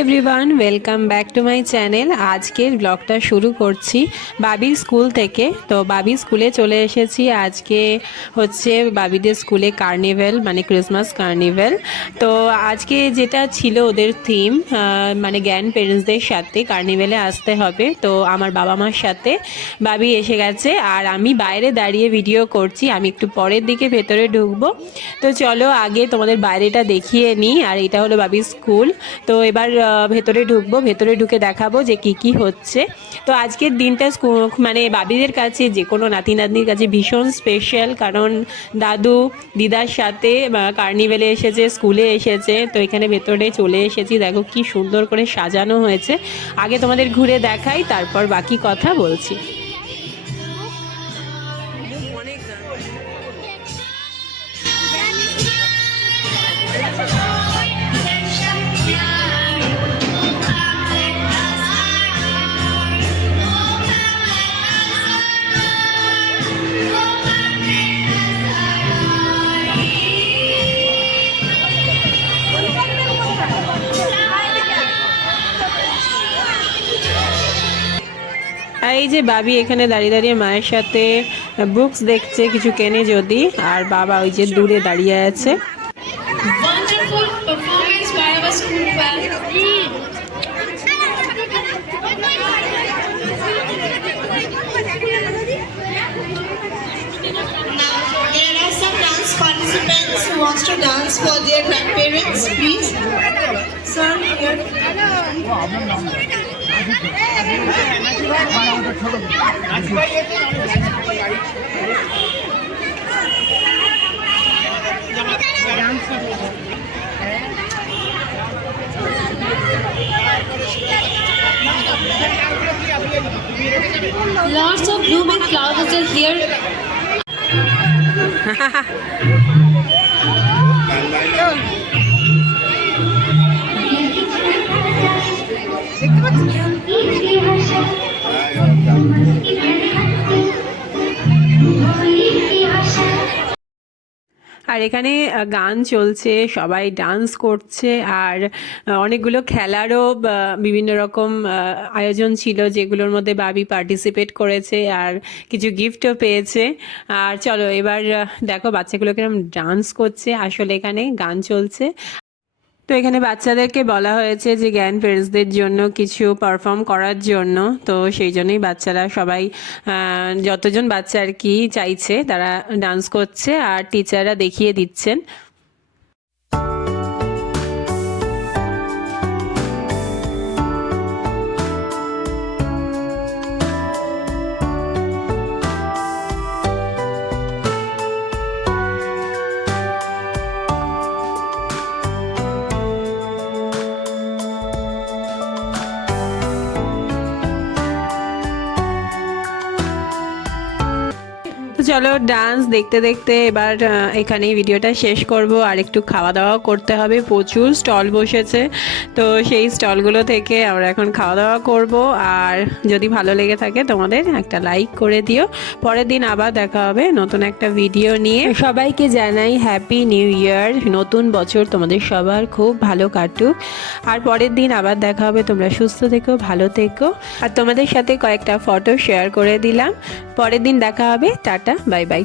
Everyone, welcome back to my channel. আজকের ব্লগটা শুরু করছি বাবির স্কুল থেকে। তো বাবির স্কুলে চলে এসেছি। আজকে হচ্ছে বাবিদের স্কুলে কার্নিভ্যাল, মানে ক্রিসমাস কার্নিভ্যাল। তো আজকে যেটা ছিল ওদের থিম, মানে গ্র্যান্ড পেরেন্টসদের সাথে কার্নিভ্যালে আসতে হবে। তো আমার বাবা মার সাথে বাবি এসে গেছে আর আমি বাইরে দাঁড়িয়ে ভিডিও করছি। আমি একটু পরের দিকে ভেতরে ঢুকবো। তো চলো আগে তোমাদের বাইরেটা দেখিয়ে নিই। আর এটা হলো বাবির স্কুল। তো এবার ভেতরে ঢুকবো, ভেতরে ঢুকে দেখাবো যে কি হচ্ছে। তো আজকের দিনটা মানে বাবিদের কাছে, যে কোনো নাতি নাতনির কাছে ভীষণ স্পেশাল, কারণ দাদু দিদার সাথে কার্নিভ্যালে এসেছে, স্কুলে এসেছে। তো এখানে ভেতরে চলে এসেছি, দেখো কি সুন্দর করে সাজানো হয়েছে। আগে তোমাদের ঘুরে দেখাই, তারপর বাকি কথা বলছি। এই যে বাবি এখানে দাঁড়িয়ে দাঁড়িয়ে মায়ের সাথে বুকস দেখছে, কিছু কেনে যদি। আর বাবা ওই যে দূরে দাঁড়িয়ে আছে। Participants who wants to dance for their grandparents, please. Sir, here. Lots of blooming flowers are here. আর এখানে গান চলছে, সবাই ডান্স করছে। আর অনেকগুলো খেলারও বিভিন্ন রকম আয়োজন ছিল, যেগুলোর মধ্যে বাবি পার্টিসিপেট করেছে আর কিছু গিফটও পেয়েছে। আর চলো এবার দেখো বাচ্চাগুলো কিরকম ডান্স করছে। আসলে এখানে গান চলছে। তো এখানে বাচ্চাদেরকে বলা হয়েছে যে গ্র্যান্ড পেরেন্টসদের জন্য কিছু পারফর্ম করার জন্য। তো সেই জন্যই বাচ্চারা সবাই, যতজন বাচ্চা আর কি চাইছে, তারা ডান্স করছে আর টিচাররা দেখিয়ে দিচ্ছেন। তো চলো ডান্স দেখতে দেখতে এবার এখানেই ভিডিওটা শেষ করব। আর একটু খাওয়া দাওয়া করতে হবে, প্রচুর স্টল বসেছে। তো সেই স্টলগুলো থেকে আমরা এখন খাওয়া দাওয়া করব। আর যদি ভালো লেগে থাকে তোমাদের একটা লাইক করে দিও। পরের দিন আবার দেখা হবে নতুন একটা ভিডিও নিয়ে। সবাইকে জানাই হ্যাপি নিউ ইয়ার, নতুন বছর তোমাদের সবার খুব ভালো কাটুক। আর পরের দিন আবার দেখা হবে। তোমরা সুস্থ থেকো, ভালো থেকো। আর তোমাদের সাথে কয়েকটা ফটো শেয়ার করে দিলাম। পরের দিন দেখা হবে। Tata, bye bye.